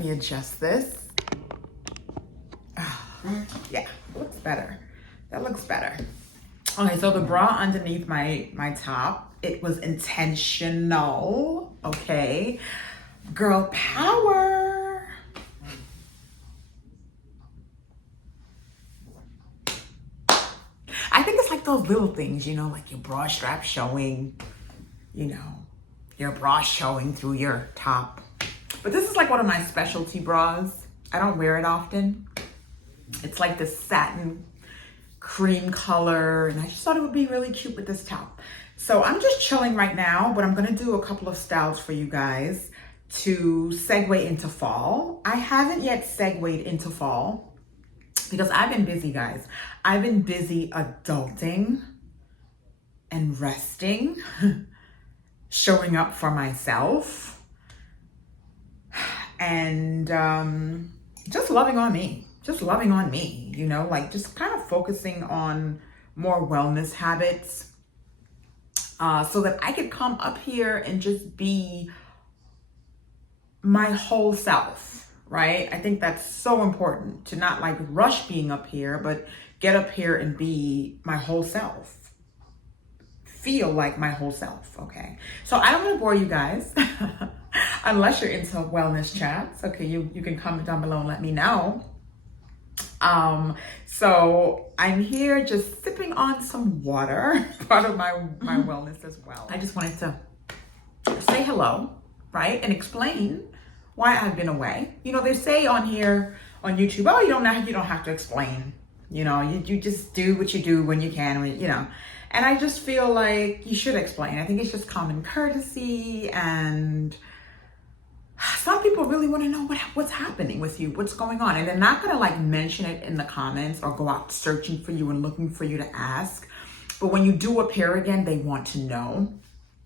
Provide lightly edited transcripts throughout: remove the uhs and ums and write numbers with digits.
me adjust this. Yeah, looks better. That looks better. Okay, so the bra underneath my top, it was intentional. Okay, girl power. I think it's like those little things, you know, like your bra strap showing, you know, your bra showing through your top. But this is like one of my specialty bras. I don't wear it often. It's like this satin cream color, and I just thought it would be really cute with this top. So I'm just chilling right now, but I'm gonna do a couple of styles for you guys to segue into fall. I haven't yet segued into fall because I've been busy, guys. I've been busy adulting and resting, showing up for myself, and just loving on me. Just loving on me, you know, like just kind of focusing on more wellness habits so that I could come up here and just be my whole self, right? I think that's so important to not like rush being up here, but get up here and be my whole self. Feel like my whole self, okay? So I don't want to bore you guys unless you're into wellness chats. Okay, you can comment down below and let me know. So I'm here just sipping on some water, part of my wellness as well. I just wanted to say hello, right? And explain why I've been away. You know, they say on here on YouTube, oh, you don't have to explain. You know, you just do what you do when you can, you know. And I just feel like you should explain. I think it's just common courtesy, and some people really want to know what's happening with you, what's going on. And they're not going to like mention it in the comments or go out searching for you and looking for you to ask. But when you do appear again, they want to know.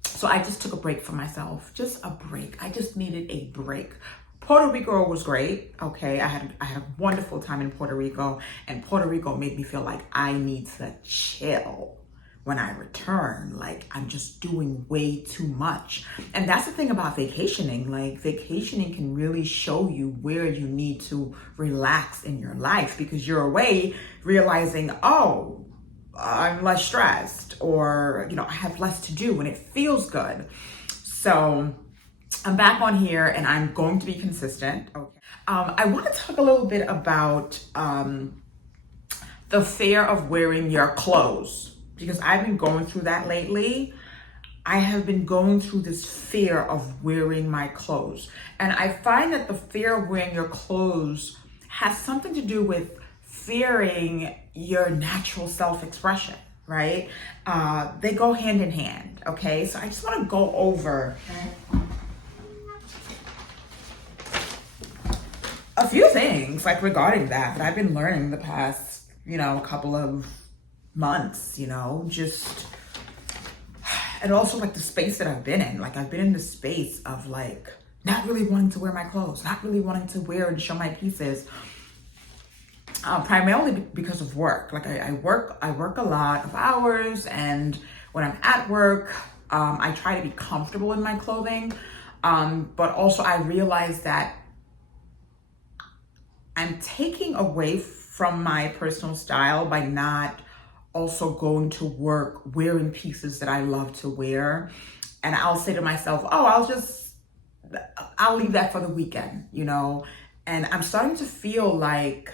So I just took a break for myself, just a break. I just needed a break. Puerto Rico was great. Okay, I had a wonderful time in Puerto Rico, and Puerto Rico made me feel like I need to chill. When I return, like I'm just doing way too much. And that's the thing about vacationing. Like vacationing can really show you where you need to relax in your life, because you're away realizing, oh, I'm less stressed, or, you know, I have less to do, and it feels good. So I'm back on here and I'm going to be consistent. Okay. I want to talk a little bit about the fear of wearing your clothes, because I've been going through that lately. I have been going through this fear of wearing my clothes. And I find that the fear of wearing your clothes has something to do with fearing your natural self-expression, right? They go hand in hand, okay? So I just want to go over a few things like regarding that I've been learning the past, you know, couple of months, you know, just, and also like the space that I've been in. Like I've been in the space of like not really wanting to wear my clothes, not really wanting to wear and show my pieces, primarily because of work. Like I work a lot of hours, and when I'm at work, I try to be comfortable in my clothing, but also I realize that I'm taking away from my personal style by not also going to work wearing pieces that I love to wear. And I'll say to myself, oh, I'll leave that for the weekend, you know? And I'm starting to feel like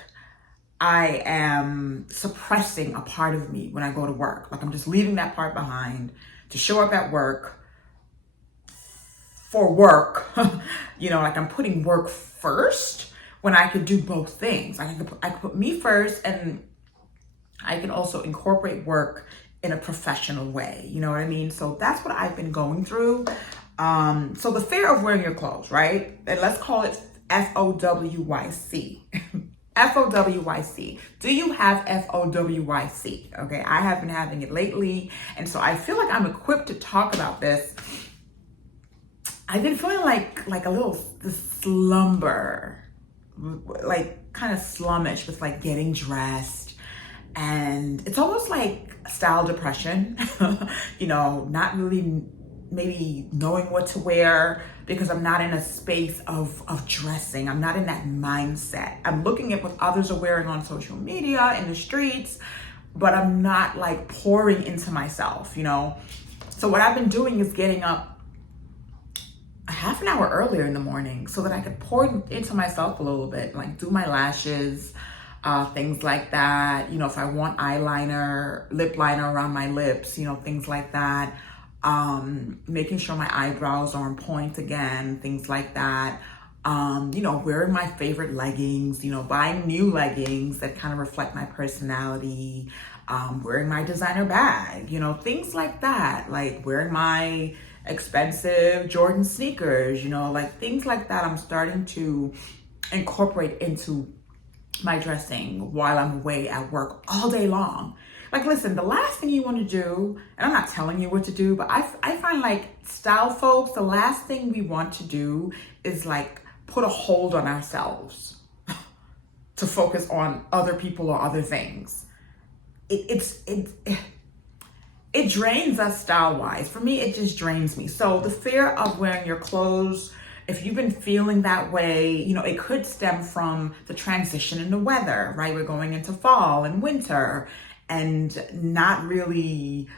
I am suppressing a part of me when I go to work. Like I'm just leaving that part behind to show up at work for work. You know, like I'm putting work first when I could do both things. I could put me first, and I can also incorporate work in a professional way. You know what I mean? So that's what I've been going through. So the fear of wearing your clothes, right? And let's call it FOWYC. FOWYC. Do you have FOWYC? Okay, I have been having it lately. And so I feel like I'm equipped to talk about this. I've been feeling like a little slumber, like kind of slummish with like getting dressed. And it's almost like style depression, you know, not really maybe knowing what to wear because I'm not in a space of dressing. I'm not in that mindset. I'm looking at what others are wearing on social media, in the streets, but I'm not like pouring into myself, you know? So what I've been doing is getting up a half an hour earlier in the morning so that I could pour into myself a little bit, like do my lashes, things like that. You know, if I want eyeliner, lip liner around my lips, you know, things like that. Making sure my eyebrows are on point again, things like that. You know, wearing my favorite leggings, you know, buying new leggings that kind of reflect my personality, wearing my designer bag, you know, things like that, like wearing my expensive Jordan sneakers, you know, like things like that. I'm starting to incorporate into my dressing while I'm away at work all day long. Like, listen, the last thing you want to do, and I'm not telling you what to do, but I find like style folks, the last thing we want to do is like put a hold on ourselves to focus on other people or other things. It drains us style wise. For me, it just drains me. So the fear of wearing your clothes, if you've been feeling that way, you know, it could stem from the transition in the weather, right? We're going into fall and winter and not really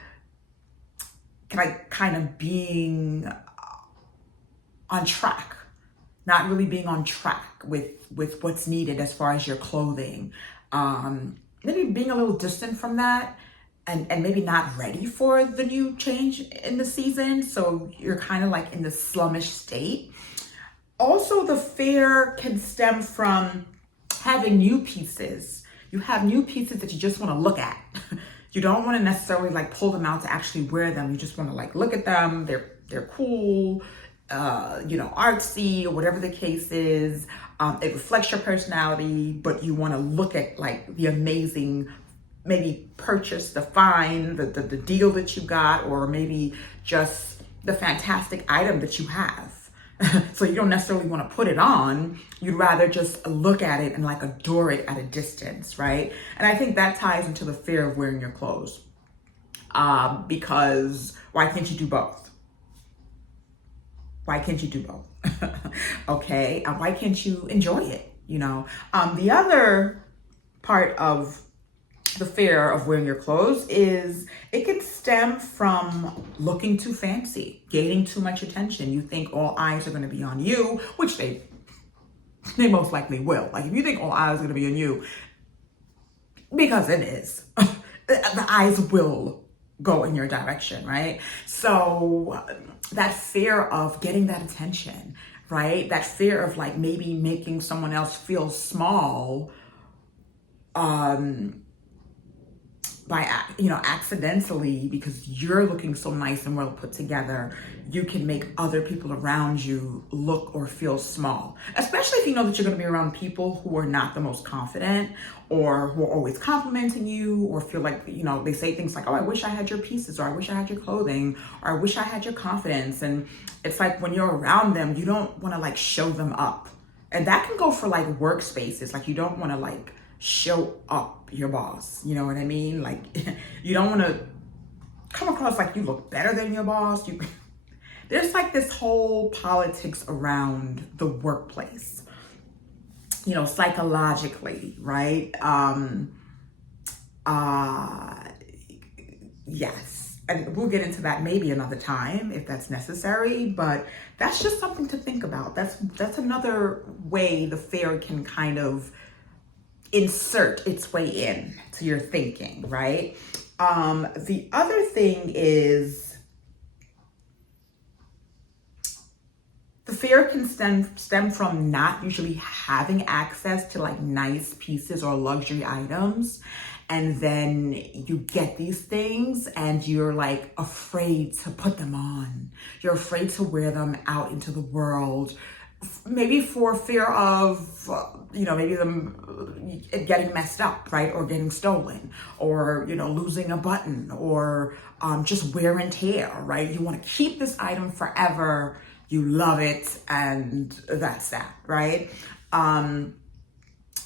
kind of being on track, not really being on track with what's needed as far as your clothing. Maybe being a little distant from that and maybe not ready for the new change in the season. So you're kind of like in the slummish state. Also, the fear can stem from having new pieces. You have new pieces that you just want to look at. You don't want to necessarily like pull them out to actually wear them. You just want to like look at them. They're cool, you know, artsy or whatever the case is. It reflects your personality, but you want to look at like the amazing, maybe purchase, the find, the deal that you got, or maybe just the fantastic item that you have. So you don't necessarily want to put it on. You'd rather just look at it and like adore it at a distance, right? And I think that ties into the fear of wearing your clothes. Because why can't you do both? Why can't you do both? Okay. Why can't you enjoy it? You know, the other part of the fear of wearing your clothes is it can stem from looking too fancy, gaining too much attention. You think all eyes are going to be on you, which they most likely will. Like if you think all eyes are going to be on you, because it is, the eyes will go in your direction, right? So that fear of getting that attention, right? That fear of like maybe making someone else feel small, by, you know, accidentally, because you're looking so nice and well put together, you can make other people around you look or feel small, especially if you know that you're going to be around people who are not the most confident or who are always complimenting you or feel like, you know, they say things like, oh, I wish I had your pieces, or I wish I had your clothing, or I wish I had your confidence. And it's like when you're around them, you don't want to like show them up. And that can go for like workspaces. Like you don't want to like show up your boss, you know what I mean? Like you don't want to come across like you look better than your boss. There's like this whole politics around the workplace, you know, psychologically, right? Yes, and we'll get into that maybe another time if that's necessary, but that's just something to think about. That's another way the fear can kind of insert its way in to your thinking, right? The other thing is the fear can stem from not usually having access to like nice pieces or luxury items. And then you get these things and you're like afraid to put them on. You're afraid to wear them out into the world. Maybe for fear of, you know, maybe them getting messed up, right? Or getting stolen, or, you know, losing a button, or just wear and tear, right? You want to keep this item forever. You love it, and that's that, right?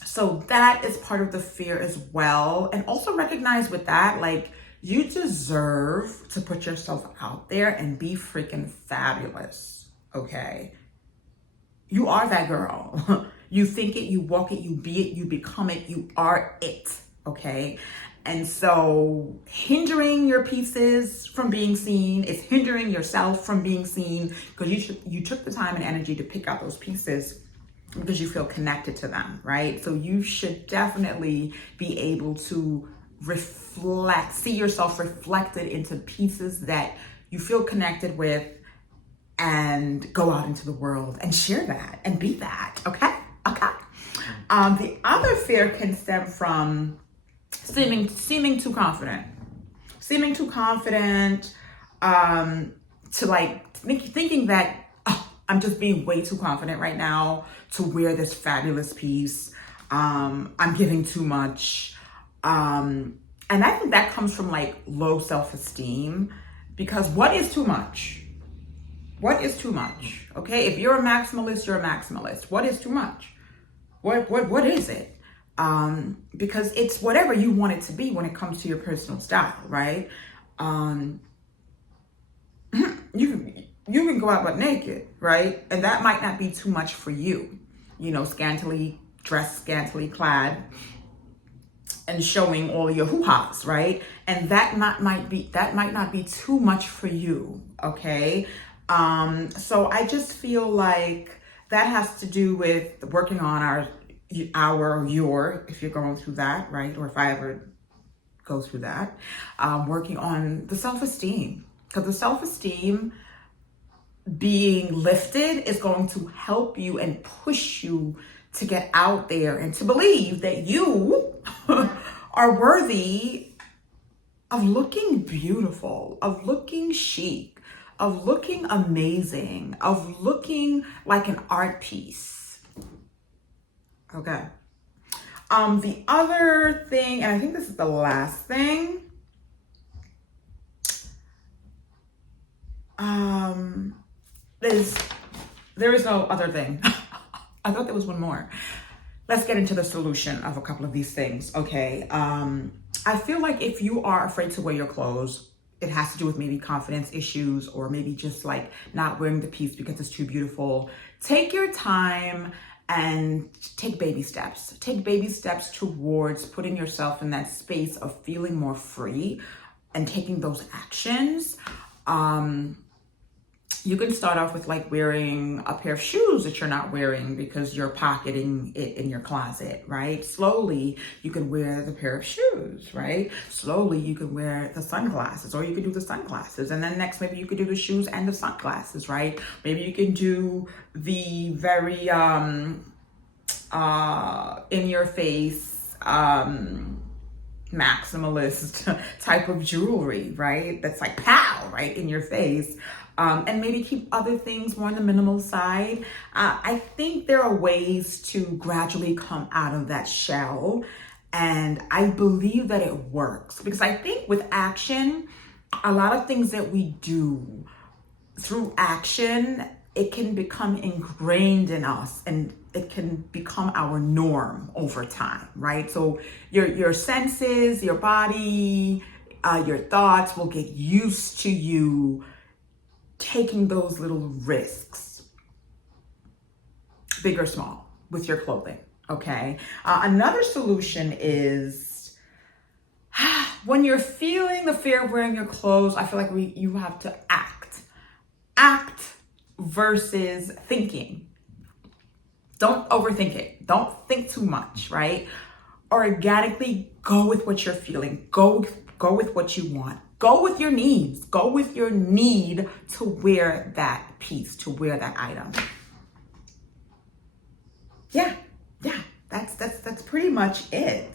So that is part of the fear as well. And also recognize with that, like, You deserve to put yourself out there and be freaking fabulous, okay? You are that girl. You think it, you walk it, you be it, you become it, you are it, okay? And so hindering your pieces from being seen is hindering yourself from being seen, because you took the time and energy to pick out those pieces because you feel connected to them, right? So you should definitely be able to see yourself reflected into pieces that you feel connected with, and go out into the world and share that and be that, okay? Okay. The other fear can stem from seeming too confident. Seeming too confident, to like thinking that, oh, I'm just being way too confident right now to wear this fabulous piece. I'm giving too much. And I think that comes from like low self-esteem, because what is too much? What is too much? Okay, if you're a maximalist, you're a maximalist. What is too much? What is it? Because it's whatever you want it to be when it comes to your personal style, right? You can go out butt naked, right? And that might not be too much for you. You know, scantily dressed, scantily clad, and showing all your hoo-has, right? And that might not be too much for you, okay? So I just feel like that has to do with working on your, if you're going through that, right? Or if I ever go through that, working on the self-esteem, because the self-esteem being lifted is going to help you and push you to get out there and to believe that you are worthy of looking beautiful, of looking chic, of looking amazing, of looking like an art piece. Okay. The other thing, and I think this is the last thing, there is no other thing. I thought there was one more. Let's get into the solution of a couple of these things, okay? I feel like if you are afraid to wear your clothes, it has to do with maybe confidence issues, or maybe just like not wearing the piece because it's too beautiful. Take your time and take baby steps. Take baby steps towards putting yourself in that space of feeling more free and taking those actions. You can start off with like wearing a pair of shoes that you're not wearing because you're pocketing it in your closet, right? Slowly, you can wear the pair of shoes, right? Slowly, you can wear the sunglasses, or you could do the sunglasses. And then next, maybe you could do the shoes and the sunglasses, right? Maybe you can do the very in your face, maximalist type of jewelry, right? That's like pow, right in your face. And maybe keep other things more on the minimal side. I think there are ways to gradually come out of that shell. And I believe that it works, because I think with action, a lot of things that we do through action, it can become ingrained in us, and it can become our norm over time, right? So your senses, your body, your thoughts will get used to you taking those little risks, big or small, with your clothing, okay? Another solution is when you're feeling the fear of wearing your clothes, I feel like you have to act versus thinking. Don't overthink it. Don't think too much, right? Organically go with what you're feeling. Go with what you want. Go with your needs. Go with your need to wear that piece, to wear that item. Yeah, that's pretty much it.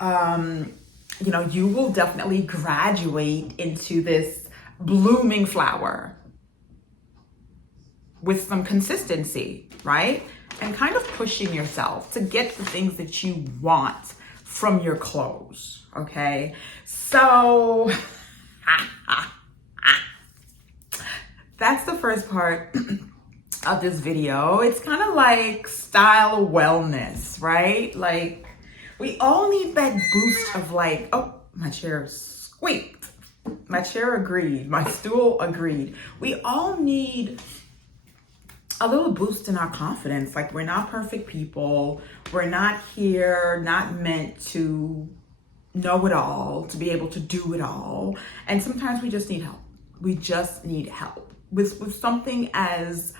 You will definitely graduate into this blooming flower with some consistency, right? And kind of pushing yourself to get the things that you want from your clothes, okay? So that's the first part of this video. It's kind of like style wellness, right? Like we all need that boost of like, oh, my chair is squeaked. My chair agreed. My stool agreed. We all need a little boost in our confidence. Like, we're not perfect people. We're not here, not meant to know it all, to be able to do it all. And sometimes we just need help. We just need help with something as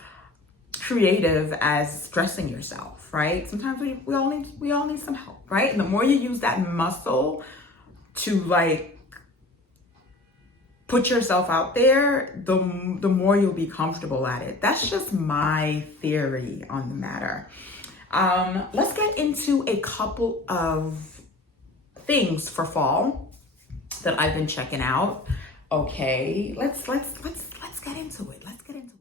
creative as dressing yourself, right? Sometimes we all need some help, right? And the more you use that muscle to like put yourself out there, the more you'll be comfortable at it. That's just my theory on the matter. Let's get into a couple of things for fall that I've been checking out. Okay, let's get into it. Let's get into it.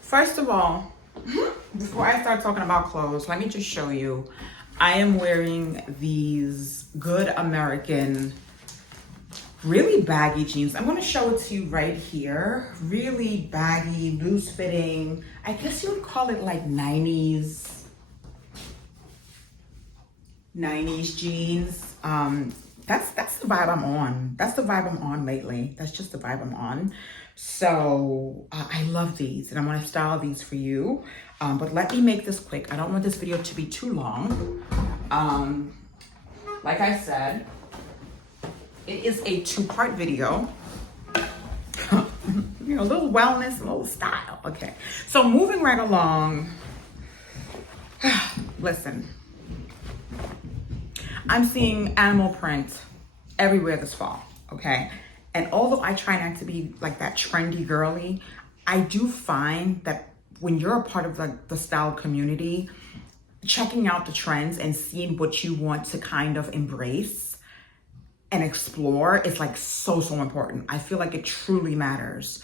First of all, before I start talking about clothes, let me just show you. I am wearing these Good American really baggy jeans. I'm going to show it to you right here. Really baggy, loose fitting. I guess you would call it like 90s jeans. That's the vibe I'm on. That's the vibe I'm on lately. That's just the vibe I'm on. So I love these and I want to style these for you. But let me make this quick. I don't want this video to be too long. Like I said, it is a 2-part video. You know, a little wellness, a little style. Okay. So moving right along. Listen. I'm seeing animal print everywhere this fall, okay? And although I try not to be like that trendy girly, I do find that when you're a part of the style community, checking out the trends and seeing what you want to kind of embrace and explore is like so important. I feel like it truly matters.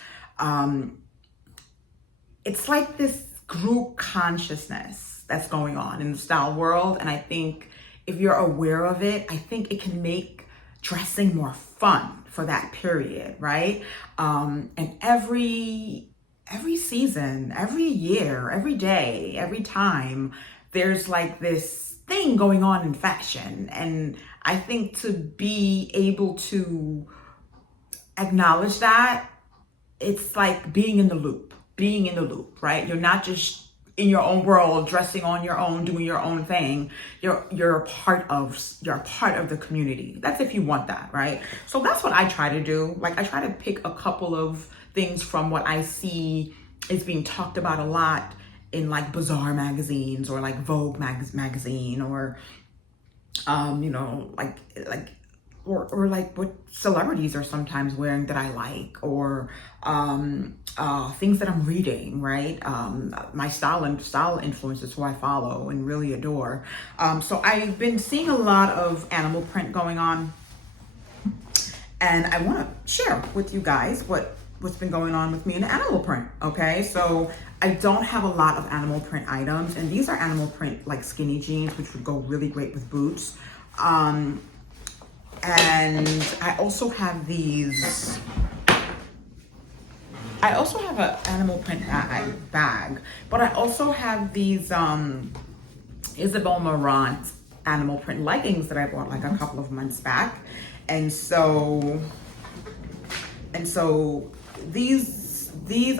It's like this group consciousness that's going on in the style world. And I think if you're aware of it, I think it can make dressing more fun for that period, right? And every season, every year, every day, every time, there's like this thing going on in fashion. And I think to be able to acknowledge that, it's like being in the loop, right? You're not just in your own world, dressing on your own, doing your own thing. You're a part of the community. That's if you want that, right? So that's what I try to do. Like, I try to pick a couple of things from what I see is being talked about a lot in like Bazaar magazines or like Vogue magazine, or you know, or like what celebrities are sometimes wearing that I like, or things that I'm reading, right? My style influencers who I follow and really adore. So I've been seeing a lot of animal print going on, and I want to share with you guys what's been going on with me in animal print. Okay, so I don't have a lot of animal print items, and these are animal print like skinny jeans, which would go really great with boots. And I also have these. I also have an animal print bag, but I also have these Isabel Marant animal print leggings that I bought like a couple of months back, and so these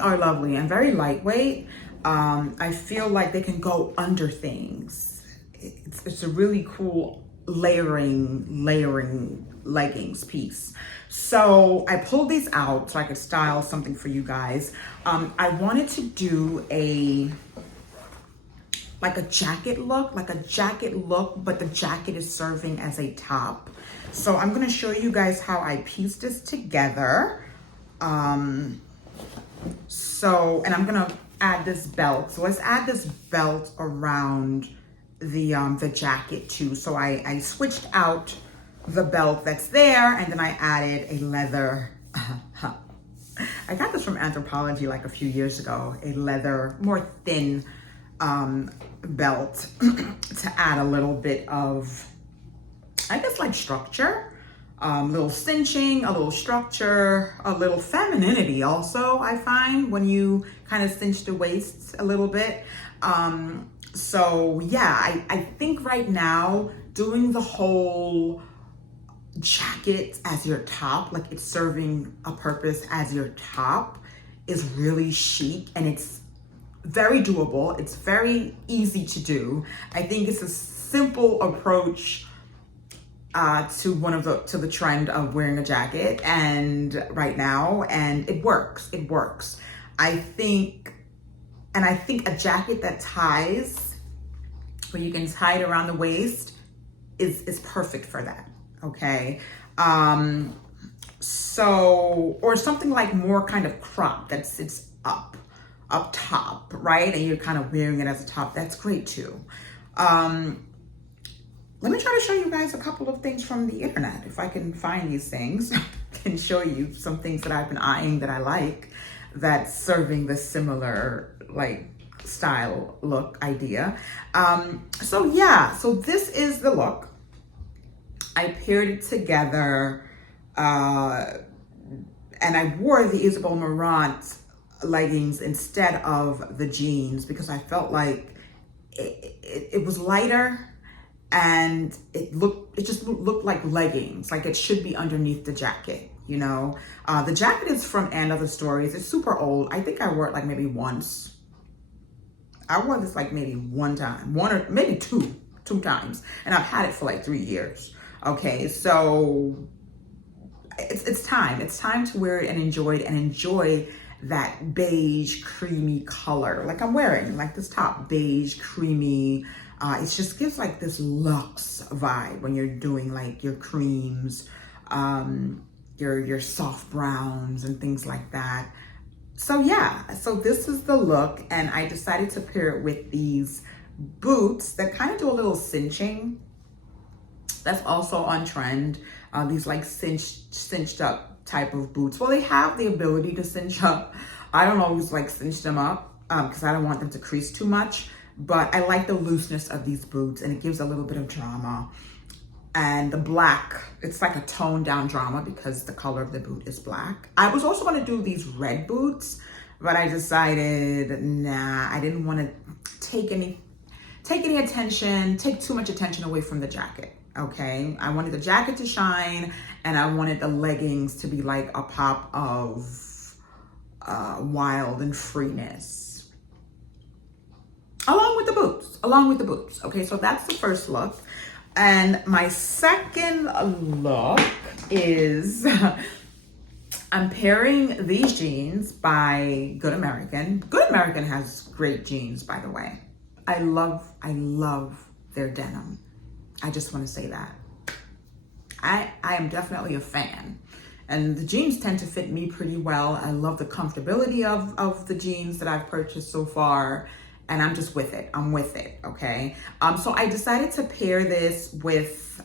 are lovely and very lightweight. I feel like they can go under things. It's a really cool layering leggings piece. So I pulled these out so I could style something for you guys. I wanted to do a jacket look, but the jacket is serving as a top. So I'm gonna show you guys how I pieced this together. And I'm gonna add this belt. So let's add this belt around the jacket too. So I switched out the belt that's there, and then I added a leather. I got this from Anthropologie like a few years ago, a leather, more thin belt to add a little bit of, I guess, like structure little cinching, a little structure, a little femininity also, I find, when you kind of cinch the waist a little bit. So yeah, I think right now doing the whole jacket as your top, like it's serving a purpose as your top, is really chic, and it's very doable. It's very easy to do. I think it's a simple approach to the trend of wearing a jacket and right now, and it works. It works. I think a jacket that ties, where you can tie it around the waist, is perfect for that. Okay. So, or something like more kind of crop that sits up top, right? And you're kind of wearing it as a top. That's great too. Let me try to show you guys a couple of things from the internet. If I can find these things, I can show you some things that I've been eyeing that I like, that's serving the similar like style look idea. So yeah, so this is the look. I paired it together, and I wore the Isabel Marant leggings instead of the jeans because I felt like it was lighter, and it just looked like leggings, like it should be underneath the jacket, you know. The jacket is from & Other Stories. It's super old. I think I wore it like maybe once. I wore this like maybe one time, one or maybe two times, and I've had it for like 3 years. Okay, so it's time to wear it and enjoy that beige creamy color like I'm wearing, like this top, beige creamy. It just gives like this luxe vibe when you're doing like your creams, your soft browns and things like that. So yeah, so this is the look, and I decided to pair it with these boots that kind of do a little cinching. That's also on trend. These like cinched up type of boots. Well, they have the ability to cinch up. I don't always like cinch them up because I don't want them to crease too much. But I like the looseness of these boots, and it gives a little bit of drama. And the black, it's like a toned down drama because the color of the boot is black. I was also going to do these red boots, but I decided, nah, I didn't want to take too much attention away from the jacket. Okay, I wanted the jacket to shine, and I wanted the leggings to be like a pop of wild and freeness, along with the boots. Okay, so that's the first look. And my second look is I'm pairing these jeans by Good American. Good American has great jeans, by the way. I love their denim. I just want to say that. I am definitely a fan. And the jeans tend to fit me pretty well. I love the comfortability of the jeans that I've purchased so far. And I'm just with it. I'm with it, okay? So I decided to pair this with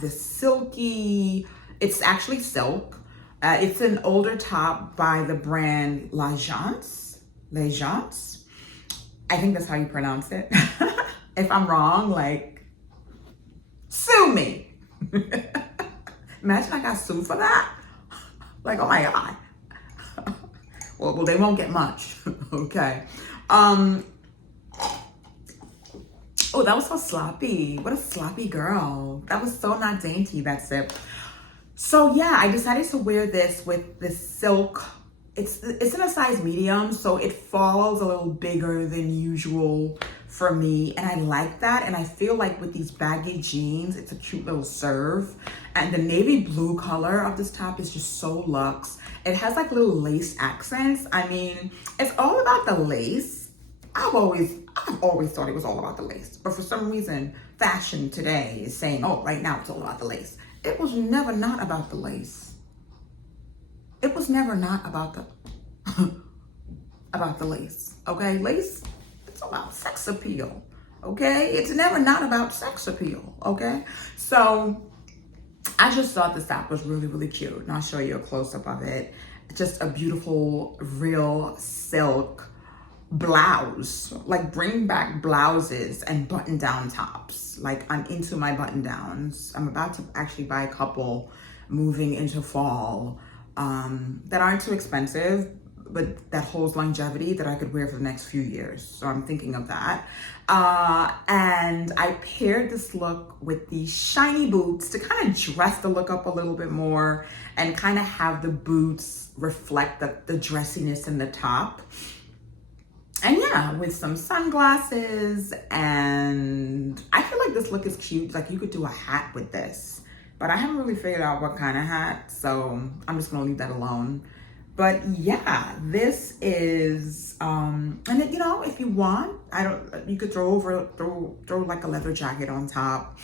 this silky, it's actually silk. It's an older top by the brand L'Agence. I think that's how you pronounce it. If I'm wrong, like, sue me. Imagine I got sued for that. Like, oh my God. Well, they won't get much, okay. Oh, that was so sloppy. What a sloppy girl. That was so not dainty, that zip. So yeah, I decided to wear this with this silk. It's in a size medium, so it falls a little bigger than usual for me, and I like that. And I feel like with these baggy jeans, it's a cute little serve. And the navy blue color of this top is just so luxe. It has like little lace accents. I mean, it's all about the lace. I've always thought it was all about the lace, but for some reason, fashion today is saying, oh, right now it's all about the lace. It was never not about the lace. It was never not about the about the lace. Okay, lace, it's about sex appeal. Okay, it's never not about sex appeal. Okay, so I just thought this top was really, really cute, and I'll show you a close-up of it. Just a beautiful, real silk blouse, like bring back blouses and button down tops. Like I'm into my button downs. I'm about to actually buy a couple moving into fall that aren't too expensive, but that holds longevity that I could wear for the next few years. So I'm thinking of that. And I paired this look with these shiny boots to kind of dress the look up a little bit more and kind of have the boots reflect the dressiness in the top. And yeah, with some sunglasses, and I feel like this look is cute. Like you could do a hat with this, but I haven't really figured out what kind of hat, so I'm just gonna leave that alone. But yeah, this is, and then, you know, if you want, you could throw like a leather jacket on top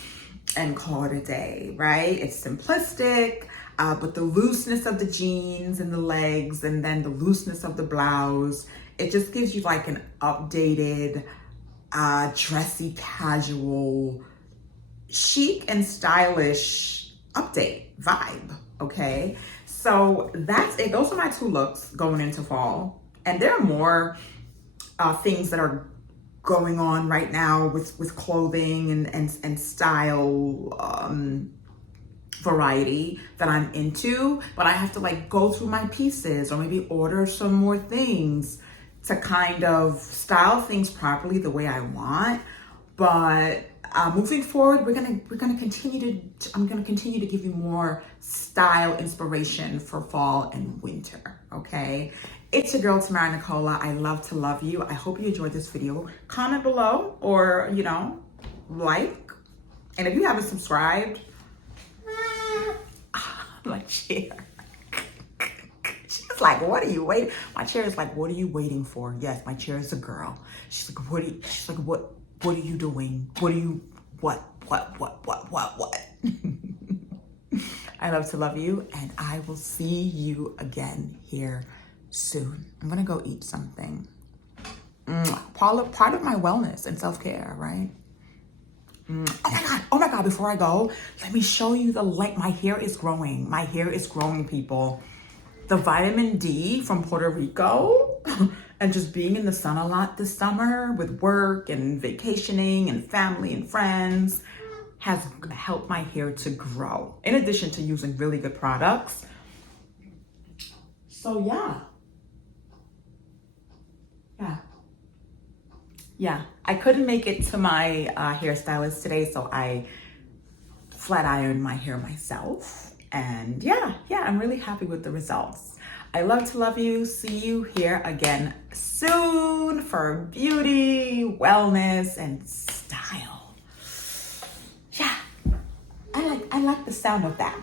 and call it a day, right? It's simplistic, but the looseness of the jeans and the legs, and then the looseness of the blouse, it just gives you like an updated, dressy, casual, chic and stylish update vibe, okay? So that's it. Those are my two looks going into fall. And there are more things that are going on right now with clothing and style variety that I'm into, but I have to like go through my pieces or maybe order some more things to kind of style things properly the way I want. But moving forward, I'm gonna continue to give you more style inspiration for fall and winter, okay? It's your girl, Tamara Nicola. I love to love you. I hope you enjoyed this video. Comment below or, you know, like. And if you haven't subscribed, my chair. She's like, what are you waiting? My chair is like, what are you waiting for? Yes, my chair is a girl. She's like, what are you doing? What? I love to love you, and I will see you again here soon. I'm gonna go eat something. Part of my wellness and self-care, right? Oh my God, before I go, let me show you the length. My hair is growing. My hair is growing, people. The vitamin D from Puerto Rico and just being in the sun a lot this summer with work and vacationing and family and friends has helped my hair to grow, in addition to using really good products. So yeah, I couldn't make it to my hairstylist today, so I flat ironed my hair myself. And yeah, I'm really happy with the results. I love to love you. See you here again soon for beauty, wellness, and style. Yeah, I like the sound of that.